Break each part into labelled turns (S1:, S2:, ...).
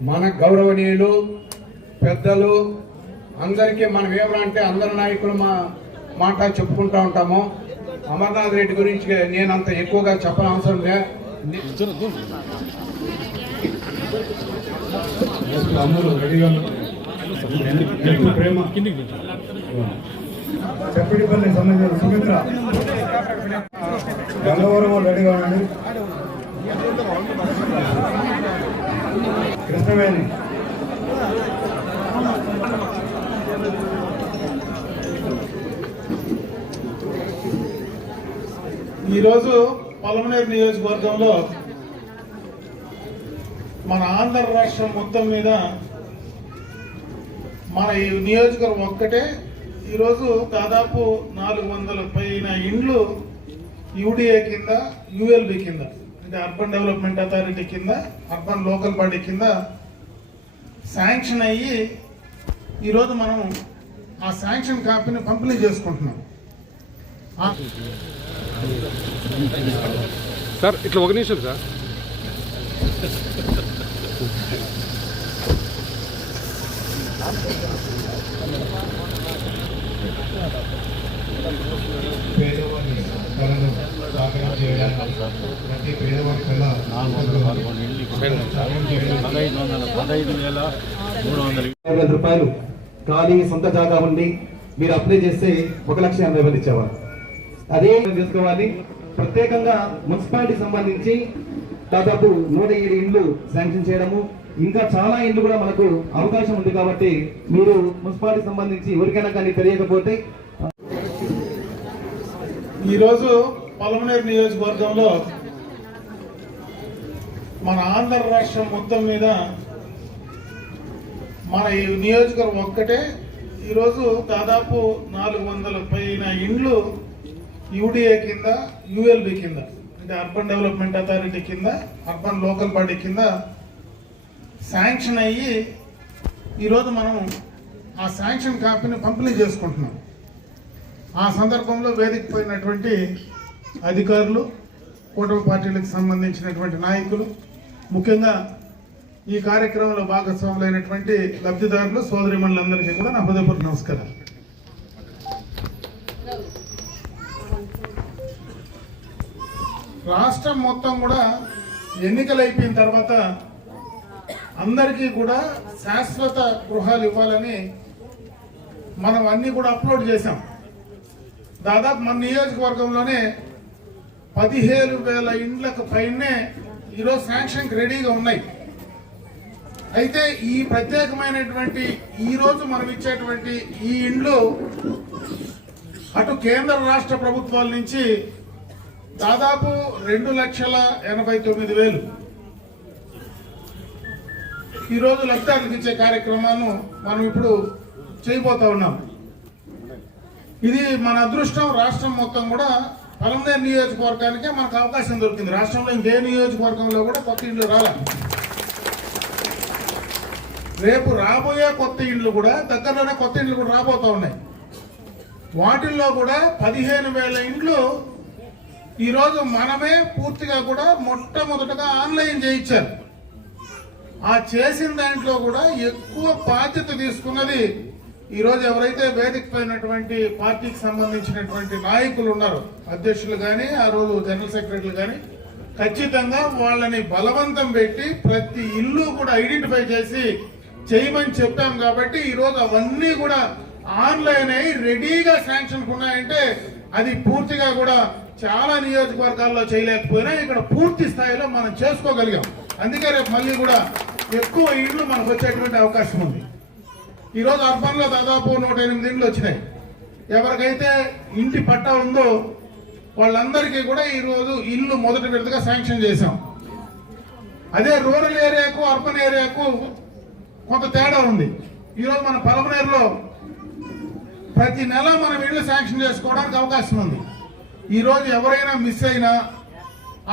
S1: మన గౌరవనీయులు పెద్దలు అందరికీ మనం ఏమంటే అందరి నాయకులు మా మాట చెప్పుకుంటూ ఉంటాము. అమర్నాథ్ రెడ్డి గురించి నేను అంత ఎక్కువగా చెప్పనవసరం లేదు లే తమ్ముడు సంబంధించిన సుమిత్ర. గంగవరం రెడీగా ఉండండి కృష్ణవేణి
S2: ఈరోజు పలమనేరు నియోజకవర్గంలో మన ఆంధ్ర రాష్ట్రం మొత్తం మీద మన ఈ నియోజకవర్గం ఒక్కటే. ఈరోజు దాదాపు నాలుగు వందల పైన ఇండ్లు యూడిఏ కింద యుఎల్బి కింద అంటే అర్బన్ డెవలప్మెంట్ అథారిటీ కింద అర్బన్ లోకల్ బాడీ కింద శాంక్షన్ అయ్యి ఈరోజు మనం ఆ శాంక్షన్ కాపీని పంపిణీ చేసుకుంటున్నాం.
S3: సార్ ఇట్లా ఒక నిమిషం సార్.
S1: చేయడానికి ప్రతి
S4: మూడు వందల
S5: రూపాయలు ఖాళీ సొంత జాగా ఉండి మీరు అప్లై చేస్తే ఒక లక్ష ఎనభై వేలు ఇచ్చేవారు. అదే తీసుకోవాలి. ప్రత్యేకంగా మున్సిపాలిటీ సంబంధించి దాదాపు నూట ఏడు ఇండ్లు శాంక్షన్ చేయడము ఇంకా చాలా ఇండ్లు కూడా మనకు అవకాశం ఉంది కాబట్టి మీరు మున్సిపాలిటీ సంబంధించి ఎవరికైనా కానీ తెలియకపోతే
S2: ఈరోజు పలమనేరు నియోజకవర్గంలో మన ఆంధ్ర రాష్ట్రం మొత్తం మీద మన ఈ నియోజకవర్గం ఒక్కటే. ఈరోజు దాదాపు నాలుగు వందల పైన ఇండ్లు యూడిఏ కింద యుఎల్బి కింద అంటే అర్బన్ డెవలప్మెంట్ అథారిటీ కింద అర్బన్ లోకల్ బాడీ కింద శాంక్షన్ అయ్యి ఈరోజు మనం ఆ శాంక్షన్ కాపీని పంపిణీ చేసుకుంటున్నాం. ఆ సందర్భంలో వేదిక పోయినటువంటి అధికారులు కూటమి పార్టీలకు సంబంధించినటువంటి నాయకులు ముఖ్యంగా ఈ కార్యక్రమంలో భాగస్వాములైనటువంటి లబ్ధిదారులు సోదరిమణులందరికీ కూడా నా హృదయపూర్వక నమస్కారం రాష్ట్రం మొత్తం కూడా ఎన్నికలు అయిపోయిన తర్వాత అందరికీ కూడా శాశ్వత గృహాలు ఇవ్వాలని మనం అన్నీ కూడా అప్లోడ్ చేశాం. దాదాపు మన నియోజకవర్గంలోనే పదిహేను వేల ఇండ్లకు పైనే ఈరోజు శాంక్షన్కి రెడీగా ఉన్నాయి. అయితే ఈ ప్రత్యేకమైనటువంటి ఈరోజు మనం ఇచ్చేటువంటి ఈ ఇండ్లు అటు కేంద్ర రాష్ట్ర ప్రభుత్వాల నుంచి దాదాపు రెండు లక్షల ఎనభై తొమ్మిది వేలు. ఈరోజు లబ్ధిదారులకు ఇచ్చే కార్యక్రమాన్ని మనం ఇప్పుడు చేయబోతా ఉన్నాం. ఇది మన అదృష్టం రాష్ట్రం మొత్తం కూడా పలమనేరు నియోజకవర్గానికే మనకు అవకాశం దొరికింది. రాష్ట్రంలో ఇంకే నియోజకవర్గంలో కూడా కొత్త ఇళ్ళు రాలేదు రేపు రాబోయే కొత్త ఇళ్ళు కూడా దగ్గరలోనే కొత్త ఇళ్ళు కూడా రాబోతా ఉన్నాయి. వాటిల్లో కూడా పదిహేను వేల ఇండ్లు ఈరోజు మనమే పూర్తిగా కూడా మొట్టమొదటగా ఆన్లైన్ చేయించారు. ఆ చేసిన దాంట్లో కూడా ఎక్కువ బాధ్యత తీసుకున్నది ఈరోజు ఎవరైతే వేదిక పైనటువంటి పార్టీకి సంబంధించినటువంటి నాయకులు ఉన్నారో అధ్యక్షులు కానీ ఆ రోజు జనరల్ సెక్రటరీలు కానీ ఖచ్చితంగా వాళ్ళని బలవంతం పెట్టి ప్రతి ఇల్లు కూడా ఐడెంటిఫై చేసి చేయమని చెప్పాం కాబట్టి ఈరోజు అవన్నీ కూడా ఆన్లైన్ అయి రెడీగా శాంక్షన్ ఉన్నాయంటే అది పూర్తిగా కూడా చాలా నియోజకవర్గాల్లో చేయలేకపోయినా ఇక్కడ పూర్తి స్థాయిలో మనం చేసుకోగలిగాం. అందుకే రేపు మళ్ళీ కూడా ఎక్కువ ఇళ్ళు మనకు వచ్చేటువంటి అవకాశం ఉంది. ఈరోజు అర్బన్లో దాదాపు నూట ఎనిమిది ఇండ్లు వచ్చినాయి. ఎవరికైతే ఇంటి పట్టా ఉందో వాళ్ళందరికీ కూడా ఈరోజు ఇల్లు మొదటి విడతగా శాంక్షన్ చేశాం. అదే రూరల్ ఏరియాకు అర్బన్ ఏరియాకు కొంత తేడా ఉంది. ఈరోజు మన పలమనేరులో ప్రతి నెల మనం ఇల్లు శాంక్షన్ చేసుకోవడానికి అవకాశం ఉంది. ఈరోజు ఎవరైనా మిస్ అయినా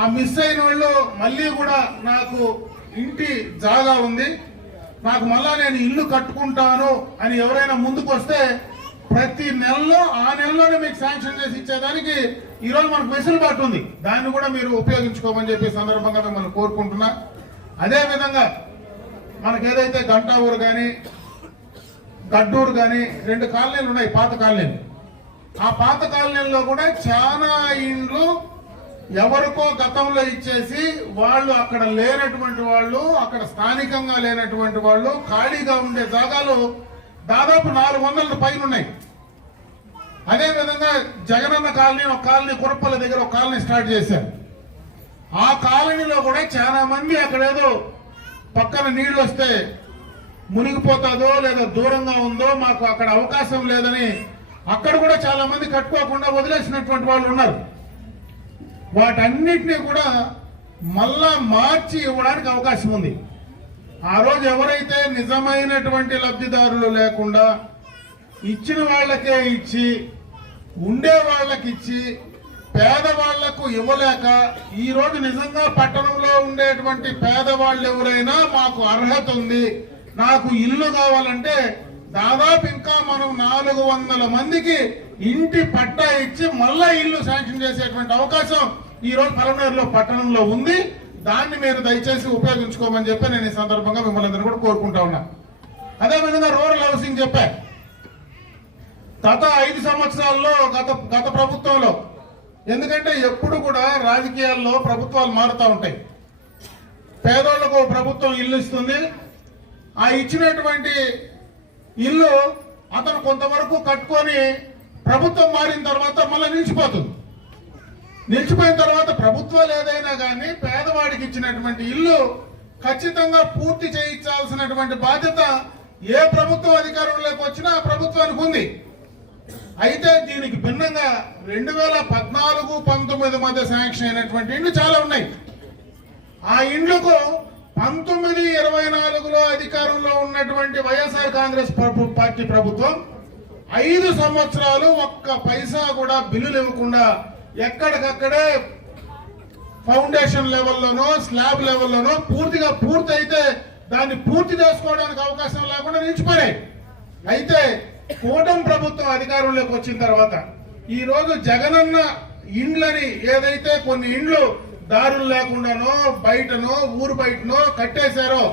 S2: ఆ మిస్ అయిన వాళ్ళు మళ్ళీ కూడా నాకు ఇంటి జాగా ఉంది. నాకు మళ్ళా నేను ఇల్లు కట్టుకుంటాను అని ఎవరైనా ముందుకు వస్తే ప్రతి నెలలో ఆ నెలలోనే మీకు శాంక్షన్ చేసి ఇచ్చేదానికి ఈరోజు మనకు వెసులుబాటు ఉంది. దాన్ని కూడా మీరు ఉపయోగించుకోమని చెప్పి సందర్భంగా మిమ్మల్ని కోరుకుంటున్నా. అదే విధంగా మనకి ఏదైతే గంటా ఊరు కానీ గడ్డూరు కానీ రెండు కాలనీలు ఉన్నాయి పాత కాలనీలు. ఆ పాత కాలనీల్లో కూడా చాలా ఇండ్లు ఎవరికో గతంలో ఇచ్చేసి వాళ్ళు అక్కడ లేనటువంటి వాళ్ళు అక్కడ స్థానికంగా లేనటువంటి వాళ్ళు ఖాళీగా ఉండే జాగాలు దాదాపు నాలుగు వందల పైన ఉన్నాయి అదే విధంగా జగనన్న కాలనీ ఒక కాలనీ కురప్పల దగ్గర ఒక కాలనీ స్టార్ట్ చేశారు. ఆ కాలనీలో కూడా చాలా మంది అక్కడ ఏదో పక్కన నీళ్ళు వస్తే మునిగిపోతుందో లేదా దూరంగా ఉందో మాకు అక్కడ అవకాశం లేదని అక్కడ కూడా చాలా మంది కట్టుకోకుండా వదిలేసినటువంటి వాళ్ళు ఉన్నారు. వాటన్నిటినీ కూడా మళ్ళా మార్చి ఇవ్వడానికి అవకాశం ఉంది. ఆ రోజు ఎవరైతే నిజమైనటువంటి లబ్ధిదారులు లేకుండా ఇచ్చిన వాళ్ళకే ఇచ్చి ఉండే వాళ్ళకి ఇచ్చి పేదవాళ్ళకు ఇవ్వలేక ఈరోజు నిజంగా పట్టణంలో ఉండేటువంటి పేదవాళ్ళు ఎవరైనా మాకు అర్హత ఉంది నాకు ఇల్లు కావాలంటే దాదాపు ఇంకా మనం నాలుగు వందల మందికి ఇంటి పట్టా ఇచ్చి మళ్ళా ఇల్లు శాంక్షన్ చేసేటువంటి అవకాశం ఈ రోజు పలమనేరులో పట్టణంలో ఉంది. దాన్ని మీరు దయచేసి ఉపయోగించుకోమని చెప్పి నేను ఈ సందర్భంగా మిమ్మల్ని అందరూ కూడా కోరుకుంటా ఉన్నా. అదేవిధంగా రూరల్ హౌసింగ్ చెప్పా. గత ఐదు సంవత్సరాల్లో గత గత ప్రభుత్వంలో ఎందుకంటే ఎప్పుడు కూడా రాజకీయాల్లో ప్రభుత్వాలు మారుతూ ఉంటాయి. పేదోళ్ళకు ప్రభుత్వం ఇల్లు ఇస్తుంది. ఆ ఇచ్చినటువంటి ఇల్లు అతను కొంతవరకు కట్టుకొని ప్రభుత్వం మారిన తర్వాత మళ్ళీ నిలిచిపోతుంది. నిలిచిపోయిన తర్వాత ప్రభుత్వాలు ఏదైనా కానీ పేదవాడికి ఇచ్చినటువంటి ఇల్లు ఖచ్చితంగా పూర్తి చేయించాల్సినటువంటి బాధ్యత ఏ ప్రభుత్వం అధికారంలోకి వచ్చినా ఆ ప్రభుత్వానికి ఉంది. అయితే దీనికి భిన్నంగా రెండు వేల పద్నాలుగు పంతొమ్మిది మధ్య శాంక్షన్ అయినటువంటి ఇండ్లు చాలా ఉన్నాయి. ఆ ఇండ్లకు పంతొమ్మిది ఇరవై నాలుగులో అధికారంలో ఉన్నటువంటి వైఎస్ఆర్ కాంగ్రెస్ పార్టీ ప్రభుత్వం ఐదు సంవత్సరాలు ఒక్క పైసా కూడా బిల్లులు ఇవ్వకుండా ఎక్కడికక్కడే ఫౌండేషన్ లెవెల్లోనో స్లాబ్ లెవెల్లోనో పూర్తిగా పూర్తి అయితే దాన్ని పూర్తి చేసుకోవడానికి అవకాశం లేకుండా నిలిచిపోయాయి. అయితే కూటమి ప్రభుత్వం అధికారంలోకి వచ్చిన తర్వాత ఈ రోజు జగనన్న ఇండ్లని ఏదైతే కొన్ని ఇండ్లు దారులు లేకుండానో బయటనో ఊరు బయటనో కట్టేశారో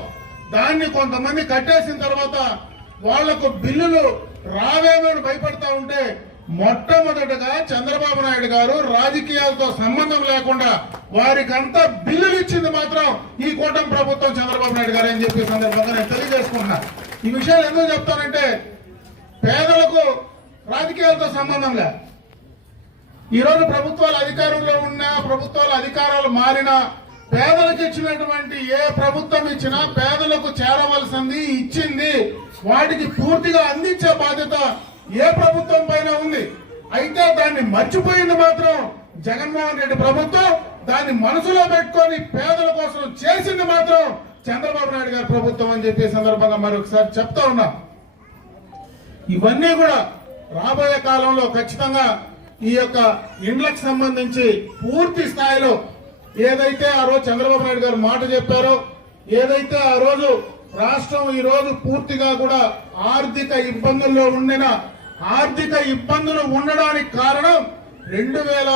S2: దాన్ని కొంతమంది కట్టేసిన తర్వాత వాళ్ళకు బిల్లులు రావేమో అని భయపడతా ఉంటే మొట్టమొదటగా చంద్రబాబు నాయుడు గారు రాజకీయాలతో సంబంధం లేకుండా వారికంతా బిల్లులు ఇచ్చింది మాత్రం ఈ కూటమి ప్రభుత్వం చంద్రబాబు నాయుడు గారు అని చెప్పి సందర్భంగా నేను తెలియజేసుకుంటున్నా. ఈ విషయాలు ఎందుకు చెప్తానంటే పేదలకు రాజకీయాలతో సంబంధం లే. ఈ రోజు ప్రభుత్వాలు అధికారంలో ఉన్నా ప్రభుత్వాల అధికారాలు మారినా పేదలకు ఇచ్చినటువంటి ఏ ప్రభుత్వం ఇచ్చినా పేదలకు చేరవలసింది ఇచ్చింది వాటికి పూర్తిగా అందించే బాధ్యత ఏ ప్రభుత్వం పైన ఉంది? అయితే దాన్ని మర్చిపోయింది మాత్రం జగన్మోహన్ రెడ్డి ప్రభుత్వం. దాన్ని మనసులో పెట్టుకొని పేదల కోసం చేసింది మాత్రం చంద్రబాబు నాయుడు గారి ప్రభుత్వం అని చెప్పే సందర్భంగా మరొకసారి చెప్తా ఉన్నా. ఇవన్నీ కూడా రాబోయే కాలంలో ఖచ్చితంగా ఈ యొక్క ఇండ్లకు సంబంధించి పూర్తి స్థాయిలో ఏదైతే ఆ రోజు చంద్రబాబు నాయుడు గారు మాట చెప్పారో ఏదైతే ఆ రోజు రాష్ట్రం ఈ రోజు పూర్తిగా కూడా ఆర్థిక ఇబ్బందుల్లో ఉండిన ఆర్థిక ఇబ్బందులు ఉండడానికి కారణం రెండు వేల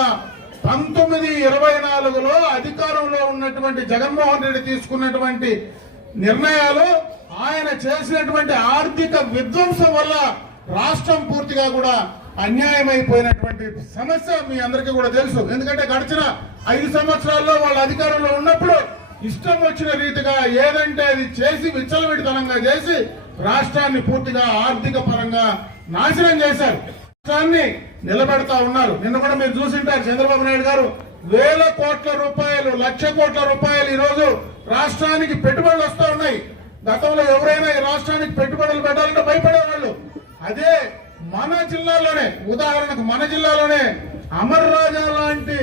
S2: పంతొమ్మిది ఇరవై నాలుగులో అధికారంలో ఉన్నటువంటి జగన్మోహన్ రెడ్డి తీసుకున్నటువంటి నిర్ణయాలు ఆయన చేసినటువంటి ఆర్థిక విధ్వంసం వల్ల రాష్ట్రం పూర్తిగా కూడా అన్యాయమైపోయినటువంటి సమస్య మీ అందరికీ కూడా తెలుసు. ఎందుకంటే గడిచిన ఐదు సంవత్సరాల్లో వాళ్ళ అధికారంలో ఉన్నప్పుడు ఇష్టం వచ్చిన రీతిగా ఏదంటే అది చేసి విచ్చలవిడితనంగా చేసి రాష్ట్రాన్ని పూర్తిగా ఆర్థిక పరంగా నాశనం చేశారు. రాష్ట్రాన్ని నిలబెడతా ఉన్నారు. నిన్న కూడా మీరు చూసింటారు చంద్రబాబు నాయుడు గారు వేల కోట్ల రూపాయలు లక్ష కోట్ల రూపాయలు ఈరోజు రాష్ట్రానికి పెట్టుబడులు వస్తూ ఉన్నాయి. గతంలో ఎవరైనా ఈ రాష్ట్రానికి పెట్టుబడులు పెట్టాలంటే భయపడేవాళ్ళు. అదే మన జిల్లాలోనే ఉదాహరణకు మన జిల్లాలోనే అమర్ రాజా లాంటి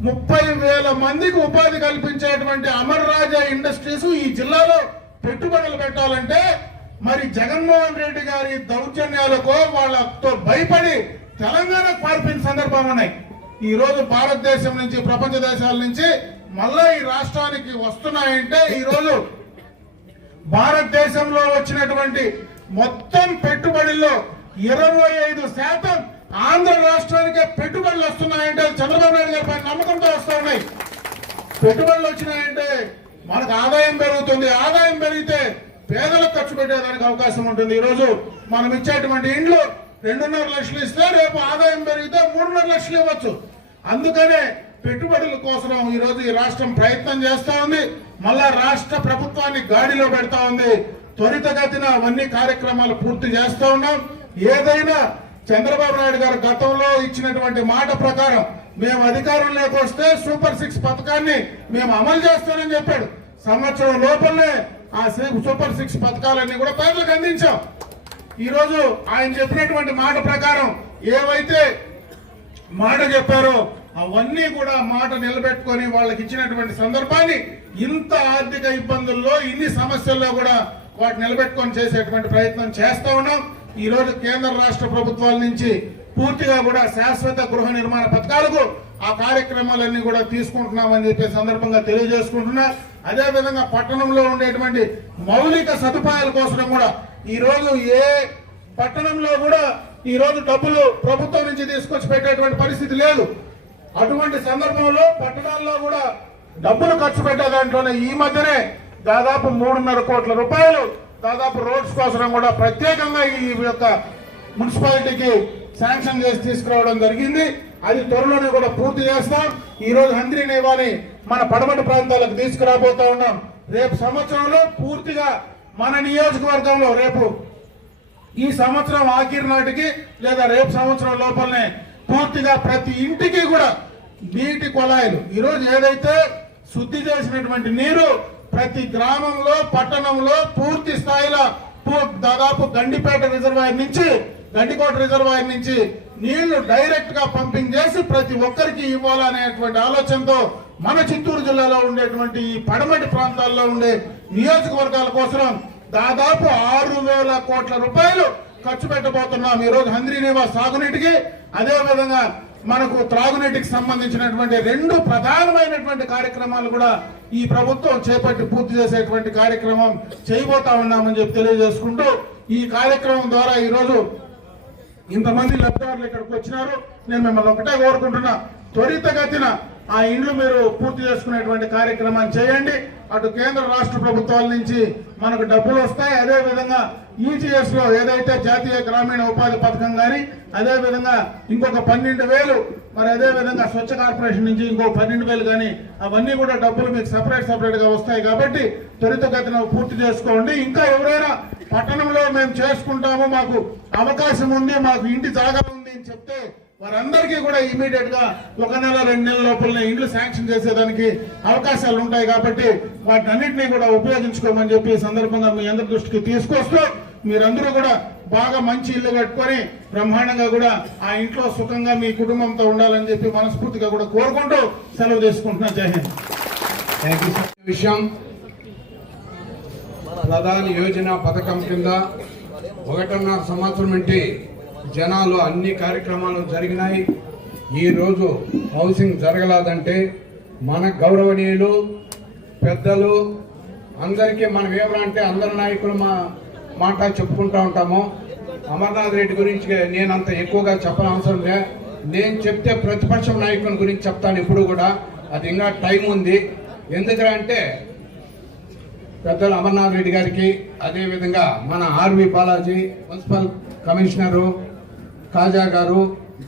S2: ముప్పై వేల మందికి ఉపాధి కల్పించేటువంటి అమర్ రాజా ఇండస్ట్రీస్ ఈ జిల్లాలో పెట్టుబడులు పెట్టాలంటే మరి జగన్మోహన్ రెడ్డి గారి దౌర్జన్యాలకో వాళ్ళతో భయపడి తెలంగాణకు పారిపోయిన సందర్భాలు ఉన్నాయి. ఈ రోజు భారతదేశం నుంచి ప్రపంచ దేశాల నుంచి మళ్ళా ఈ రాష్ట్రానికి వస్తున్నాయంటే ఈ రోజు భారతదేశంలో వచ్చినటువంటి మొత్తం పెట్టుబడుల్లో ఇరవై ఐదు శాతం ఆంధ్ర రాష్ట్రానికే పెట్టుబడులు వస్తున్నాయంటే చంద్రబాబు నాయుడు గారి నమ్మకంతో వస్తూ ఉన్నాయి. పెట్టుబడులు వచ్చినాయంటే మనకు ఆదాయం పెరుగుతుంది. ఆదాయం పెరిగితే పేదలకు ఖర్చు పెట్టేదానికి అవకాశం ఉంటుంది. ఈరోజు మనం ఇచ్చేటువంటి ఇండ్లు రెండున్నర లక్షలు ఇస్తే రేపు ఆదాయం పెరిగితే మూడున్నర లక్షలు ఇవ్వచ్చు. అందుకనే పెట్టుబడుల కోసం ఈరోజు ఈ రాష్ట్రం ప్రయత్నం చేస్తూ ఉంది. మళ్ళా రాష్ట్ర ప్రభుత్వాన్ని గాడిలో పెడతా ఉంది. త్వరితగతిన అవన్నీ కార్యక్రమాలు పూర్తి చేస్తూ ఉన్నాం. ఏదైనా చంద్రబాబు నాయుడు గారు గతంలో ఇచ్చినటువంటి మాట ప్రకారం మేము అధికారంలోకి వస్తే సూపర్ సిక్స్ పథకాన్ని మేము అమలు చేస్తానని చెప్పాడు. సంవత్సరం లోపలనే ఆ సూపర్ సిక్స్ పథకాలన్నీ కూడా ప్రజలకు అందించాం. ఈరోజు ఆయన చెప్పినటువంటి మాట ప్రకారం ఏవైతే మాట చెప్పారో అవన్నీ కూడా మాట నిలబెట్టుకొని వాళ్ళకి ఇచ్చినటువంటి సందర్భాన్ని ఇంత ఆర్థిక ఇబ్బందుల్లో ఇన్ని సమస్యల్లో కూడా వాటిని నిలబెట్టుకొని చేసేటువంటి ప్రయత్నం చేస్తా ఉన్నాం. ఈ రోజు కేంద్ర రాష్ట్ర ప్రభుత్వాల నుంచి పూర్తిగా కూడా శాశ్వత గృహ నిర్మాణ పథకాలకు ఆ కార్యక్రమాలన్నీ కూడా తీసుకుంటున్నామని చెప్పే సందర్భంగా తెలియజేసుకుంటున్నా. అదేవిధంగా పట్టణంలో ఉండేటువంటి మౌలిక సదుపాయాల కోసం కూడా ఈరోజు ఏ పట్టణంలో కూడా ఈ రోజు డబ్బులు ప్రభుత్వం నుంచి తీసుకొచ్చి పెట్టేటువంటి పరిస్థితి లేదు. అటువంటి సందర్భంలో పట్టణాల్లో కూడా డబ్బులు ఖర్చు పెట్టే దాంట్లోనే ఈ మధ్యనే దాదాపు మూడున్నర కోట్ల రూపాయలు దాదాపు రోడ్స్ కోసం కూడా ప్రత్యేకంగా ఈ యొక్క మున్సిపాలిటీకి శాంక్షన్ చేసి తీసుకురావడం జరిగింది. అది త్వరలోనే కూడా పూర్తి చేస్తాం. ఈ రోజు హంద్రి నేవాని మన పడమటి ప్రాంతాలకు తీసుకురాబోతా ఉన్నాం. రేపు సంవత్సరంలో పూర్తిగా మన నియోజకవర్గంలో రేపు ఈ సంవత్సరం ఆఖరి నాటికి లేదా రేపు సంవత్సరం లోపలనే పూర్తిగా ప్రతి ఇంటికి కూడా నీటి కొలాయిలు ఈరోజు ఏదైతే శుద్ధి చేసినటువంటి నీరు ప్రతి గ్రామంలో పట్టణంలో పూర్తి స్థాయిలో దాదాపు గండిపేట రిజర్వాయర్ నుంచి గండికోట రిజర్వాయర్ నుంచి నీళ్ళు డైరెక్ట్గా పంపింగ్ చేసి ప్రతి ఒక్కరికి ఇవ్వాలనేటువంటి ఆలోచనతో మన చిత్తూరు జిల్లాలో ఉండేటువంటి ఈ పడమటి ప్రాంతాల్లో ఉండే నియోజకవర్గాల కోసం దాదాపు ఆరు వేల కోట్ల రూపాయలు ఖర్చు పెట్టబోతున్నాం. ఈ రోజు నివాస్ సాగునీటికి. అదే విధంగా మనకు త్రాగునీటికి సంబంధించినటువంటి రెండు ప్రధానమైనటువంటి కార్యక్రమాలు కూడా ఈ ప్రభుత్వం చేపట్టి పూర్తి చేసేటువంటి కార్యక్రమం చేయబోతా ఉన్నామని చెప్పి తెలియజేసుకుంటూ ఈ కార్యక్రమం ద్వారా ఈరోజు ఇంతమంది లబ్ధిదారులు ఇక్కడికి వచ్చినారు. నేను మిమ్మల్ని ఒకటే కోరుకుంటున్నా త్వరితగతిన ఆ ఇండ్లు మీరు పూర్తి చేసుకునేటువంటి కార్యక్రమాన్ని చేయండి. అటు కేంద్ర రాష్ట్ర ప్రభుత్వాల నుంచి మనకు డబ్బులు వస్తాయి. అదే ఈటీఎస్లో ఏదైతే జాతీయ గ్రామీణ ఉపాధి పథకం కానీ అదే విధంగా ఇంకొక పన్నెండు వేలు మరి అదే విధంగా స్వచ్ఛ కార్పొరేషన్ నుంచి ఇంకో పన్నెండు వేలు కానీ అవన్నీ కూడా డబ్బులు మీకు సపరేట్ సపరేట్గా వస్తాయి కాబట్టి త్వరితగతిన పూర్తి చేసుకోండి. ఇంకా ఎవరైనా పట్టణంలో మేము చేసుకుంటాము మాకు అవకాశం ఉంది మాకు ఇంటి జాగా ఉంది అని చెప్తే వారందరికీ కూడా ఇమీడియట్గా ఒక నెల రెండు నెలల లోపలనే ఇండ్లు శాంక్షన్ చేసేదానికి అవకాశాలు ఉంటాయి కాబట్టి వాటిని అన్నింటినీ కూడా ఉపయోగించుకోమని చెప్పి ఈ సందర్భంగా మీ అందరి దృష్టికి తీసుకొస్తూ మీరందరూ కూడా బాగా మంచి ఇల్లు కట్టుకొని బ్రహ్మాండంగా కూడా ఆ ఇంట్లో సుఖంగా మీ కుటుంబంతో ఉండాలని చెప్పి మనస్ఫూర్తిగా కూడా కోరుకుంటూ సెలవు తీసుకుంటున్నా. జయహింద్
S1: విషయం ప్రధాన యోజన పథకం కింద ఒకటిన్నర సంవత్సరం నుండి జనాలు అన్ని కార్యక్రమాలు జరిగినాయి. ఈరోజు హౌసింగ్ జరగలేదంటే మన గౌరవనీయులు పెద్దలు అందరికీ మనం ఏమంటే అందరి నాయకులు మా మాట చెప్పుకుంటా ఉంటాము. అమర్నాథ్ రెడ్డి గురించి నేను అంత ఎక్కువగా చెప్పని అవసరం లే. నేను చెప్తే ప్రతిపక్షం నాయకుని గురించి చెప్తాను ఇప్పుడు కూడా. అది ఇంకా టైం ఉంది. ఎందుకంటే పెద్దలు అమర్నాథ్ రెడ్డి గారికి అదేవిధంగా మన RV Balaji municipal commissioner Kaja గారు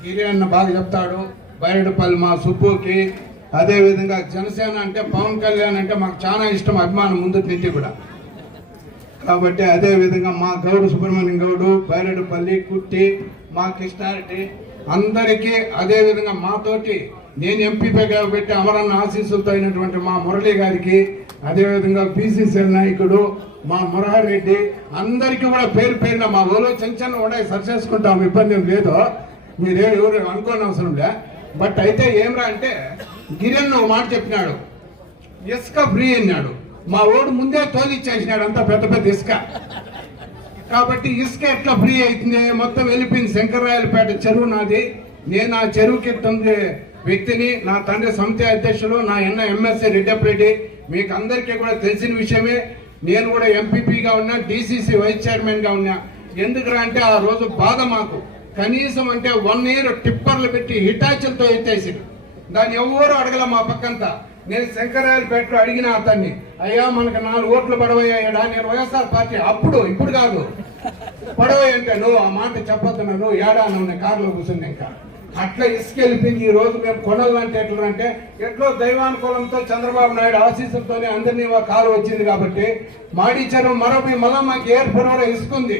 S1: గిరి అన్న బాగా చెప్తాడు. బైరడుపల్లి మా సుబ్బుకి. అదేవిధంగా జనసేన అంటే పవన్ కళ్యాణ్ అంటే మాకు చాలా ఇష్టం అభిమానం ముందు నుంచి కూడా. కాబట్టి అదే విధంగా మా గౌడు సుబ్రహ్మణ్యం గౌడు బైరెడ్డిపల్లి కుట్టి మా కృష్ణారెడ్డి అందరికీ అదే విధంగా మాతోటి నేను ఎంపీపీగా పెట్టి అమరన్న ఆశీస్సులతో అయినటువంటి మా మురళి గారికి అదేవిధంగా విధంగా నాయకుడు మా మురహారెడ్డి అందరికీ కూడా పేరు పేరున మా ఊళ్ళో చిన్న కూడా సరిచేసుకుంటాం ఇబ్బంది ఏం లేదు. మీరే ఎవరు అనుకోని అవసరం లే. బట్ అయితే ఏమరా అంటే గిరణ్ ఒక మాట చెప్పినాడు. ఇసుక ఫ్రీ అన్నాడు. మా ఓడు ముందే తోలిచ్చేసినాడు అంతా పెద్ద పెద్ద ఇసుక. కాబట్టి ఇసుక ఎట్లా ఫ్రీ అవుతుంది మొత్తం వెళ్ళిపోయింది శంకర్రాయలపేట చెరువు నాది. నేను ఆ చెరువుకి తొమ్మిది వ్యక్తిని నా తండ్రి సమితి అధ్యక్షులు నా ఎన్న ఎంఎస్ఏ రెడ్డి మీకు అందరికీ కూడా తెలిసిన విషయమే నేను కూడా ఎంపీపీగా ఉన్నా డీసీసీ వైస్ చైర్మన్గా ఉన్నా. ఎందుకురా అంటే ఆ రోజు బాధ మాకు. కనీసం అంటే వన్ ఇయర్ టిప్పర్లు పెట్టి హిటాచులతో ఎత్తేసి దాన్ని ఎవరు అడగల మా పక్కంతా. నేను శంకరాయలపేటలో అడిగిన అతన్ని అయ్యా మనకు నాలుగు ఓట్లు పడవయ్యాడా నేను వైఎస్ఆర్ పార్టీ అప్పుడు ఇప్పుడు కాదు. పడవయ్య అంటే నువ్వు ఆ మాట చెప్పొద్దు నువ్వు ఏడా నన్ను కారులో కూర్చుంది ఇంకా? అట్లా ఇసుకెళ్ళిపోయింది ఈ రోజు మేము కొనాలంటే ఎట్లా అంటే ఎట్లో దైవానుకూలంతో చంద్రబాబు నాయుడు ఆశీస్సులతోనే అందరినీ ఒక కాలు వచ్చింది కాబట్టి మాడిచ్చారు మరో మళ్ళా మాకు ఏర్పడవడం ఇసుకుంది.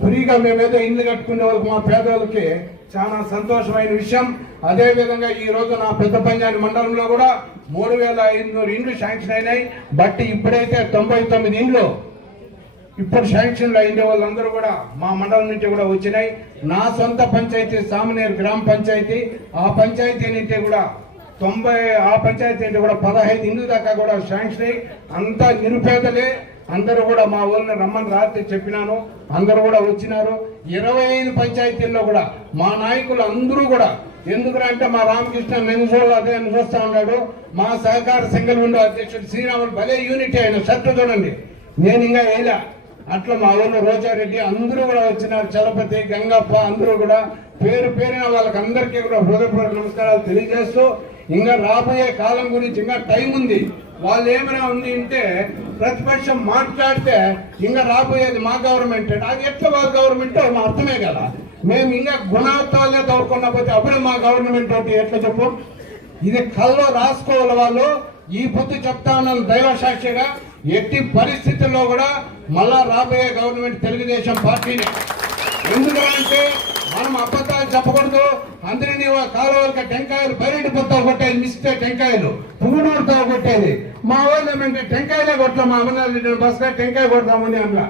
S1: ఫ్రీగా మేమేదో ఇల్లు కట్టుకునే వాళ్ళకి మా పేదవాళ్ళకి చాలా సంతోషమైన విషయం. అదేవిధంగా ఈ రోజు నా పెద్ద పంజాని మండలంలో కూడా మూడు వేల ఐదునూరు ఇండ్లు శాంక్షన్ అయినాయి. బట్టి ఇప్పుడైతే తొంభై తొమ్మిది ఇండ్లు ఇప్పుడు శాంక్షన్లు అయిన వాళ్ళందరూ కూడా మా మండలం నుంచి కూడా వచ్చినాయి. నా సొంత పంచాయతీ సామనేరు గ్రామ పంచాయతీ. ఆ పంచాయతీ నుంచి కూడా తొంభై ఆ పంచాయతీ నుంచి కూడా పదహైదు ఇండ్లు దాకా కూడా శాంక్షన్ అయ్యి అంతా నిరుపేదలే. అందరూ కూడా మా ఊళ్ళో రమ్మని రాత్రి చెప్పినాను. అందరూ కూడా వచ్చినారు. ఇరవై ఐదు పంచాయతీల్లో కూడా మా నాయకులు అందరూ కూడా ఎందుకంటే మా రామకృష్ణ నెన్సోళ్ళు అదే అని చూస్తా ఉన్నాడు. మా సహకార సింగల్ విండో అధ్యక్షుడు శ్రీరాములు భలే యూనిటీ ఆయన షర్టు చూడండి. నేను ఇంకా వేయలే. అట్లా మా ఊళ్ళో రోజారెడ్డి అందరూ కూడా వచ్చినారు. చలపతి గంగప్ప అందరూ కూడా పేరు పేరున వాళ్ళకి అందరికీ కూడా హృదయపూర్వక నమస్కారాలు తెలియజేస్తూ ఇంకా రాబోయే కాలం గురించి ఇంకా టైం ఉంది. వాళ్ళు ఏమైనా ఉంది అంటే ప్రతిపక్షం మాట్లాడితే ఇంకా రాబోయేది మా గవర్నమెంట్ అది ఎట్లా మా గవర్నమెంట్ మా అర్థమే కదా. మేము ఇంకా గుణాత్వాలే దొరకకుండా పోతే అప్పుడే మా గవర్నమెంట్ ఒకటి ఎట్లా చెప్పు? ఇది కల్లో రాసుకోవాలి వాళ్ళు. ఈ పొద్దు చెప్తా ఉన్నాను దైవ సాక్షిగా. ఎట్టి పరిస్థితుల్లో కూడా మళ్ళా రాబోయే గవర్నమెంట్ తెలుగుదేశం పార్టీని. ఎందుకంటే మనం అబద్ధాలు చెప్పకూడదు. అందరినీ కాలువలకి టెంకాయలు బయట పొత్తా కొట్టేది మిస్తే టెంకాయలు. పుంగునూరుతో కొట్టేది. మా వాళ్ళు ఏమంటే టెంకాయలే కొట్టాం మా అమర్నాథ్ బస్సులో టెంకాయ కొడతామని అన్నా.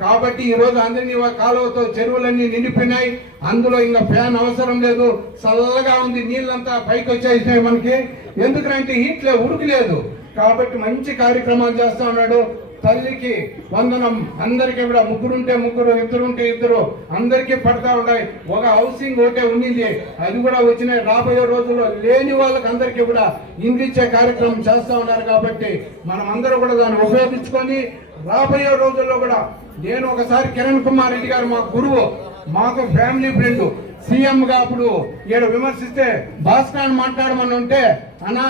S1: కాబట్టి ఈరోజు అందరినీ కాలువతో చెరువులన్నీ నిండిపోయినాయి. అందులో ఇంకా ఫ్యాన్ అవసరం లేదు. చల్లగా ఉంది నీళ్ళంతా పైకి వచ్చేసినాయి మనకి. ఎందుకంటే హీట్లే ఉడుకు లేదు. కాబట్టి మంచి కార్యక్రమాలు చేస్తా ఉన్నాడు. తల్లికి వందనం. అందరికీ కూడా ముగ్గురుంటే ముగ్గురు ఇద్దరుంటే ఇద్దరు. అందరికీ పడతా ఉన్నాయి ఒక హౌసింగ్ ఒకటే ఉండింది అది కూడా వచ్చినాయి రాబోయే రోజుల్లో లేని వాళ్ళకి అందరికీ కూడా ఇందిచ్చే కార్యక్రమం చేస్తూ ఉన్నారు కాబట్టి మనం అందరూ కూడా దాన్ని ఉపయోగించుకొని రాబోయే రోజుల్లో కూడా నేను ఒకసారి కిరణ్ కుమార్ రెడ్డి గారు మా గురువు మాకు ఫ్యామిలీ ఫ్రెండ్ సీఎంగా అప్పుడు ఈడ విమర్శిస్తే భాస్కర్ మాట్లాడమని ఉంటే అన్నా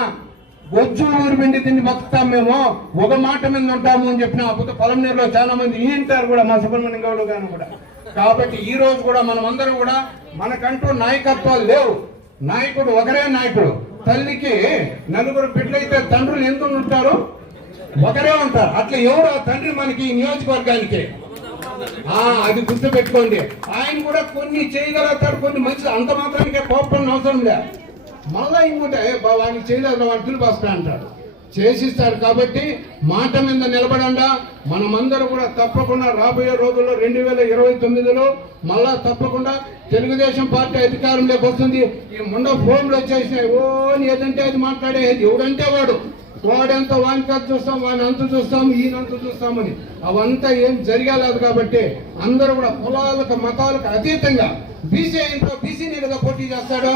S1: బొజ్జు ఊరు పిండి తిండి బతుకుతాం మేము. ఒక మాట మీద ఉంటాము అని చెప్పిన అప్పుడు పొలంనేరులో చాలా మంది ఈంటారు కూడా మా సుబ్రహ్మణ్యం గౌడ్ గారు కూడా. కాబట్టి ఈ రోజు కూడా మనం అందరం కూడా మనకంటూ నాయకత్వాలు లేవు. నాయకుడు ఒకరే నాయకుడు. తల్లికి నలుగురు బిడ్డలైతే తండ్రులు ఎందుకు ఉంటారు? ఒకరే ఉంటారు. అట్లా ఎవరు ఆ తండ్రి మనకి ఈ నియోజకవర్గానికి? అది గుర్తు పెట్టుకోండి ఆయన కూడా కొన్ని చేయగలుగుతాడు కొన్ని మంచి అంత మాత్రానికే కోపం అవసరం లేదు మళ్ళా ఇంకుంటే వాడిని చేయలేదు వాడు పిలుపస్తా అంటాడు. చేసిస్తాడు కాబట్టి మాట మీద నిలబడండా. మనమందరం కూడా తప్పకుండా రాబోయే రోజుల్లో రెండు వేల ఇరవై తొమ్మిదిలో మళ్ళా తప్పకుండా తెలుగుదేశం పార్టీ అధికారంలోకి వస్తుంది. ఈ ముండ ఫోన్లు వచ్చేసినాయి. ఓ ఏదంటే అది మాట్లాడేది. ఎవడంటే వాడు? వాడెంత వాని ఖర్చు చూస్తాం వాని అంత చూస్తాం ఈయనంత చూస్తామని. అవంతా ఏం జరగలేదు కాబట్టి అందరూ కూడా కులాలకు మతాలకు అతీతంగా బీసీ ఇంత బీసీ నీళ్ళగా పోటీ చేస్తాడు?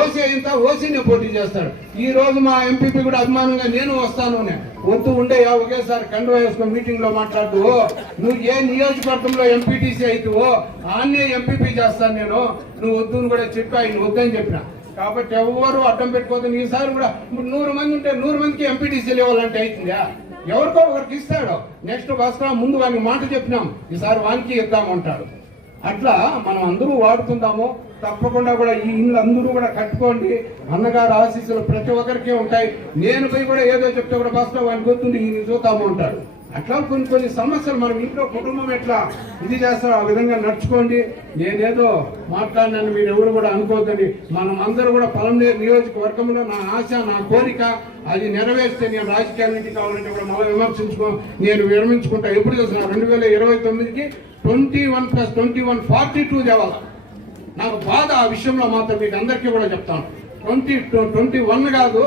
S1: ఓసీ ఇంత ఓసీని పోటీ చేస్తాడు. ఈ రోజు మా ఎంపీపీ కూడా అభిమానంగా నేను వస్తాను వద్దు ఉండే ఒకేసారి కండువా వేసుకుని మీటింగ్లో మాట్లాడుతూ నువ్వు ఏ నియోజకవర్గంలో ఎంపీటీసీ అవుతావో ఆన్నే ఎంపీపీ చేస్తాను నేను. నువ్వు వద్దు కూడా చెప్పి ఆయన వద్దని చెప్పిన. కాబట్టి ఎవరు అడ్డం పెట్టుకోవద్దు. ఈసారి కూడా ఇప్పుడు నూరు మంది ఉంటే నూరు మందికి ఎంపీటీసీలు ఇవ్వాలంటే అవుతుందా ఎవరికో ఒకరికి ఇస్తాడు. నెక్స్ట్ వస్తా ముందు వానికి మాట చెప్పినాం. ఈసారి వానికి ఇద్దామంటాడు అట్లా మనం అందరూ వాడుతుందాము తప్పకుండా కూడా ఈ ఇల్లు అందరూ కూడా కట్టుకోండి. అన్నగారు ఆశీస్సులు ప్రతి ఒక్కరికి ఉంటాయి. నేను పోయి కూడా ఏదో చెప్తే కూడా భాస్కర్ వాడిని గుర్తుంది ఈయన చూద్దాము ఉంటాడు అట్లా కొన్ని కొన్ని సమస్యలు మనం ఇంట్లో కుటుంబం ఎట్లా ఇది చేస్తారో ఆ విధంగా నడుచుకోండి. నేనేదో మాట్లాడినాను మీరు ఎవరు కూడా అనుకోవద్దండి మనం అందరూ కూడా పలంనేరు నియోజకవర్గంలో నా ఆశ నా కోరిక అది నెరవేర్స్తే నేను రాజకీయాల నుంచి కావాలంటే కూడా మళ్ళీ విమర్శించుకో నేను విరమించుకుంటా. ఎప్పుడు చూసిన రెండు వేల ఇరవై తొమ్మిదికి twenty one plus twenty one forty two తేవాలి నాకు బాధ ఆ విషయంలో మాత్రం మీకు అందరికీ కూడా చెప్తాను. ట్వంటీ ట్వంటీ వన్ కాదు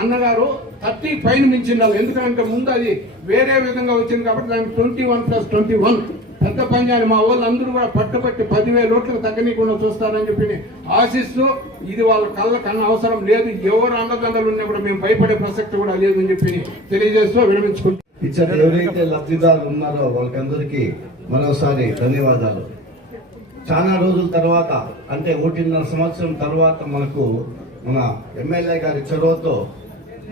S1: అన్నగారు థర్టీ పైన మించిండాలి ఎందుకంటే ముందు అది వేరే విధంగా వచ్చింది కాబట్టి దానికి twenty one plus twenty one. పెద్ద పంజాని మా వాళ్ళు అందరూ కూడా పట్టుబట్టి పదివేల ఓట్లకు తగ్గనీయకుండా చూస్తారని చెప్పి ఆశిస్తూ ఇది వాళ్ళ కళ్ళ కన్నా అవసరం లేదు. ఎవరు అండదండలు ఉన్నా కూడా మేము భయపడే ప్రసక్తి కూడా లేదని చెప్పి తెలియజేస్తూ విరమించుకుంటాం
S6: ఎవరైతే లబ్ధిదారులు ఉన్నారో వాళ్ళకందరికీ మరోసారి ధన్యవాదాలు. చాలా రోజుల తర్వాత అంటే ఒకటిన్నర సంవత్సరం తర్వాత మనకు మన ఎమ్మెల్యే గారి చొరవతో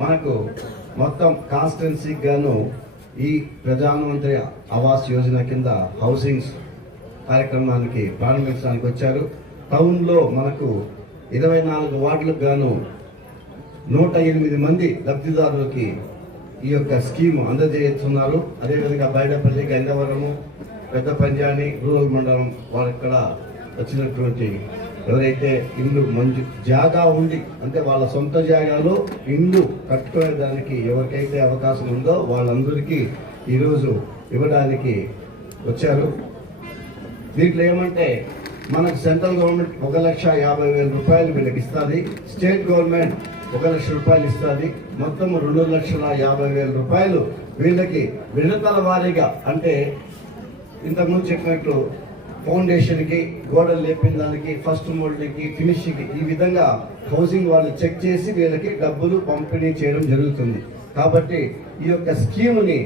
S6: మనకు మొత్తం కాన్స్టిట్యున్సీకి గాను ఈ ప్రధానమంత్రి ఆవాస్ యోజన కింద హౌసింగ్స్ కార్యక్రమానికి ప్రారంభించడానికి వచ్చారు. టౌన్లో మనకు ఇరవై నాలుగు వార్డులకు గాను నూట ఎనిమిది మంది లబ్ధిదారులకి ఈ యొక్క స్కీమ్ అందజేస్తున్నారు. అదేవిధంగా బయటపల్లి గంగవరము పెద్ద పంజాని రూరల్ మండలం వాళ్ళక్కడ వచ్చినటువంటి ఎవరైతే ఇల్లు మంజు జాగా ఉండి అంటే వాళ్ళ సొంత జాగాలో ఇల్లు కట్టుకునే దానికి ఎవరికైతే అవకాశం ఉందో వాళ్ళందరికీ ఈరోజు ఇవ్వడానికి వచ్చారు. దీంట్లో ఏమంటే మనకు సెంట్రల్ గవర్నమెంట్ ఒక లక్ష యాభై వేల రూపాయలు వీళ్ళకి ఇస్తుంది స్టేట్ గవర్నమెంట్ ఒక లక్ష రూపాయలు ఇస్తుంది మొత్తం రెండు లక్షల యాభై వేల రూపాయలు వీళ్ళకి విడతల వారీగా అంటే ఇంతకుముందు చెప్పినట్టు ఫౌండేషన్కి గోడలు లేపిన దానికి ఫస్ట్ మోల్డ్కి ఫినిషింగ్కి ఈ విధంగా హౌసింగ్ వాళ్ళు చెక్ చేసి వీళ్ళకి డబ్బులు పంపిణీ చేయడం జరుగుతుంది. కాబట్టి ఈ యొక్క స్కీమ్ని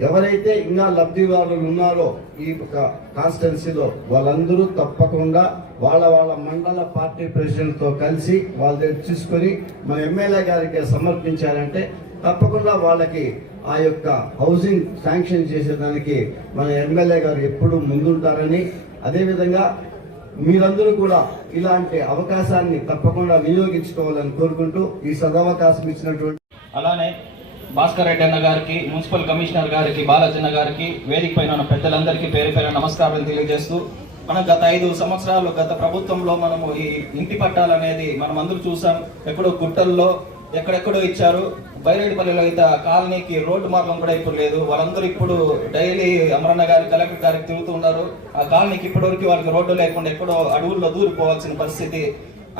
S6: ఎవరైతే ఇంకా లబ్ధిదారులు ఉన్నారో ఈ యొక్క కాన్స్టిట్యున్సీలో వాళ్ళందరూ తప్పకుండా వాళ్ళ వాళ్ళ మండల పార్టీ ప్రెసిడెంట్తో కలిసి వాళ్ళ దగ్గర తీసుకొని మన ఎమ్మెల్యే గారికి సమర్పించారంటే తప్పకుండా వాళ్ళకి ఆ యొక్క హౌసింగ్ శాంక్షన్ చేసేదానికి మన ఎమ్మెల్యే గారు ఎప్పుడూ ముందుంటారని అదేవిధంగా మీరందరూ కూడా ఇలాంటి అవకాశాన్ని తప్పకుండా వినియోగించుకోవాలని కోరుకుంటూ ఈ సదవకాశం ఇచ్చినటువంటి
S7: అలానే భాస్కర్ రెడ్డి అన్న గారికి మున్సిపల్ కమిషనర్ గారికి బాలాజన్న గారికి వేదిక పైన ఉన్న పెద్దలందరికీ పేరు పేరు నమస్కారాలు తెలియజేస్తూ మనం గత ఐదు సంవత్సరాలు గత ప్రభుత్వంలో మనము ఈ ఇంటి పట్టాలనేది మనం అందరూ చూసాం. ఎక్కడో గుట్టల్లో ఎక్కడెక్కడో ఇచ్చారు. బైరేడుపల్లిలో అయితే కాలనీకి రోడ్డు మార్గం కూడా ఇప్పుడు లేదు. వాళ్ళందరూ ఇప్పుడు డైలీ అమరన్న గారి కలెక్టర్ గారికి తిరుగుతూ ఉన్నారు. ఆ కాలనీకి ఇప్పటివరకు వాళ్ళకి రోడ్డు లేకుండా ఎక్కడో అడవుల్లో దూరిపోవాల్సిన పరిస్థితి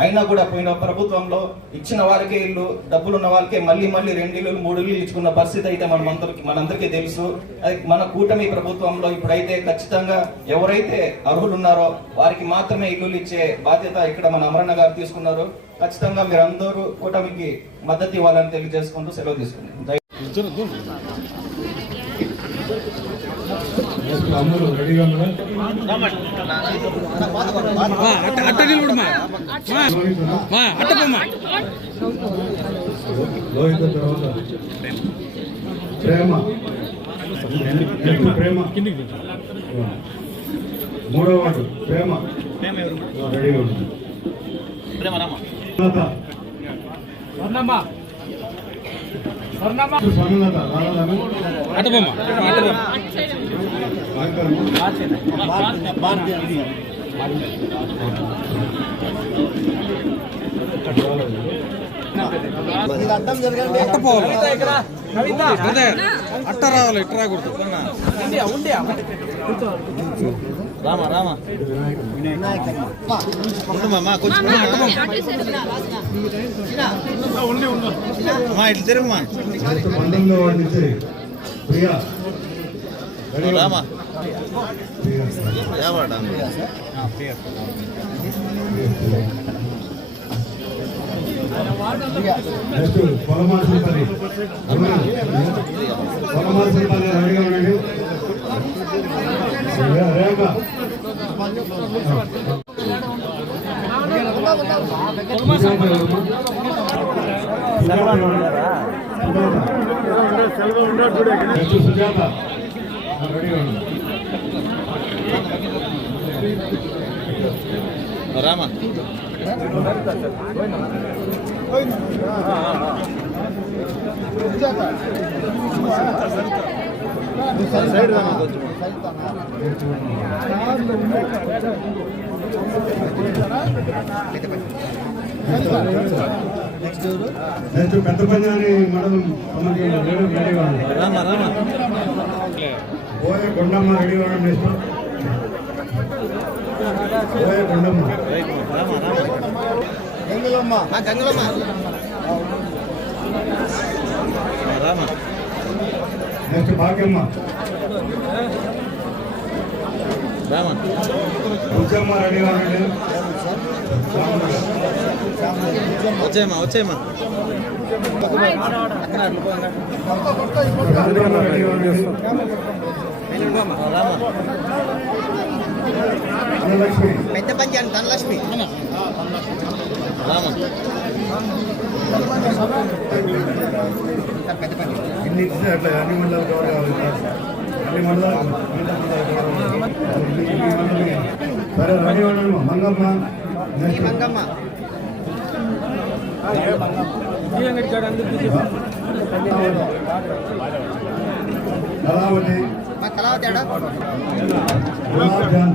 S7: అయినా కూడా పోయిన ప్రభుత్వంలో ఇచ్చిన వారికే ఇల్లు డబ్బులు ఉన్న వాళ్ళకే మళ్ళీ మళ్ళీ రెండు ఇల్లు మూడు ఇల్లు ఇచ్చుకున్న పరిస్థితి అయితే మనం అందరికి మనందరికీ తెలుసు. అది మన కూటమి ప్రభుత్వంలో ఇప్పుడైతే ఖచ్చితంగా ఎవరైతే అర్హులు ఉన్నారో వారికి మాత్రమే ఇల్లులు ఇచ్చే బాధ్యత ఇక్కడ మన అమరణ గారు తీసుకున్నారు. ఖచ్చితంగా మీరు అందరూ కూటమికి మద్దతు ఇవ్వాలని తెలియజేసుకుంటూ సెలవు తీసుకున్నాం.
S5: అందరూ రెడీగా
S3: అట్ట అట్ట నిలబడు మా మా అట్ట పోమ్మా
S5: లోహిత తర్వాత ప్రేమ నెక్స్ట్ ప్రేమ మూడో వాడు ప్రేమ రెడీగా రాలేదాను?
S3: అట్ట పోమ్మా అట్ట పోమ్మా అట్ట పోవాలి అదే అట్ట రావాలి ఇట్ట రాకూడదు
S5: నెక్స్ట్ పంతొమ్మిదో వాడి నుంచి ప్రియా రెడీగా ఉంది. ప్రియా. నెక్స్ట్ పొలమాసిన పని పొలమాసిన పని రెడీగా ఉండండి రేఖ సుజాత రెడీగా ఉండండి నెక్స్ట్ పెద్ద పంజాని మండలం తొమ్మిది ఏడు పోయే కొండమ్మ రెడీగా ఉండండి నెక్స్ట్ పోయే కొండమ్మ. నెక్స్ట్ భాగ్యమ్మ. బుజ్జమ్మ రెడీగా ఉండండి
S8: వచ్చేయమ్మా వచ్చేయమ్మా.
S5: రాజమ్మ రెడీగా ఉండండి ధనలక్ష్మి
S4: పెద్ద పంచాయతీ ధనలక్ష్మి
S5: ఇన్ని ఇచ్చినా అట్లా అన్ని మండలాలు కవర్ కావాలి అన్ని మండలాలు సరే రెడీ ఉండమ్మా మంగమ్మ నెక్స్ట్
S4: మంగమ్మ
S5: కళావతి
S4: మా కలవతి ఆడ
S5: గులాబ్ జాన్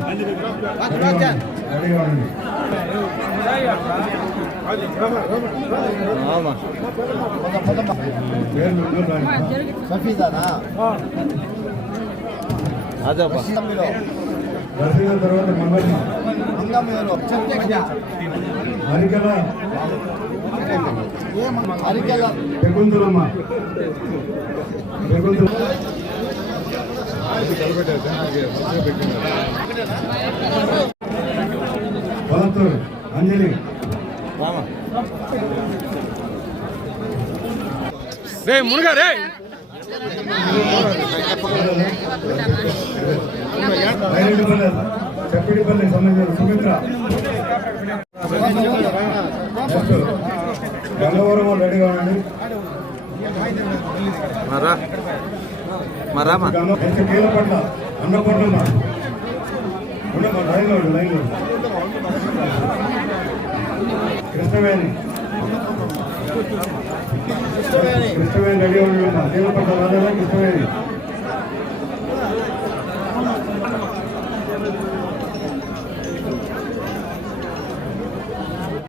S4: మా గులాబ్ జాన్
S5: రెడీగా ఉండండి పేర్లు ఉండదు దానికి.
S4: సఫీదానా
S5: దర్శనం తర్వాత మంగమ్మ
S4: మంగమ్మ
S5: హరికళ
S4: అరికెల
S5: పెగుంతులమ్మ పెగుంతుల కొలత్తూరు అంజలి
S3: రే మునుగా రే
S5: ఐరెడ్డిపల్లి చెప్పిడిపల్లి సంబంధించిన సుమిత్ర నెక్స్ట్ గంగవరం గంగ నెక్స్ట్ కీలపట్ల అన్నపట్లమ్మ ఉండమ్మా లైన్లో లైన్లో. కృష్ణవేణి. కృష్ణవేణి. రెడీ ఉండి కీలపట్ల రాజా కృష్ణవేణి.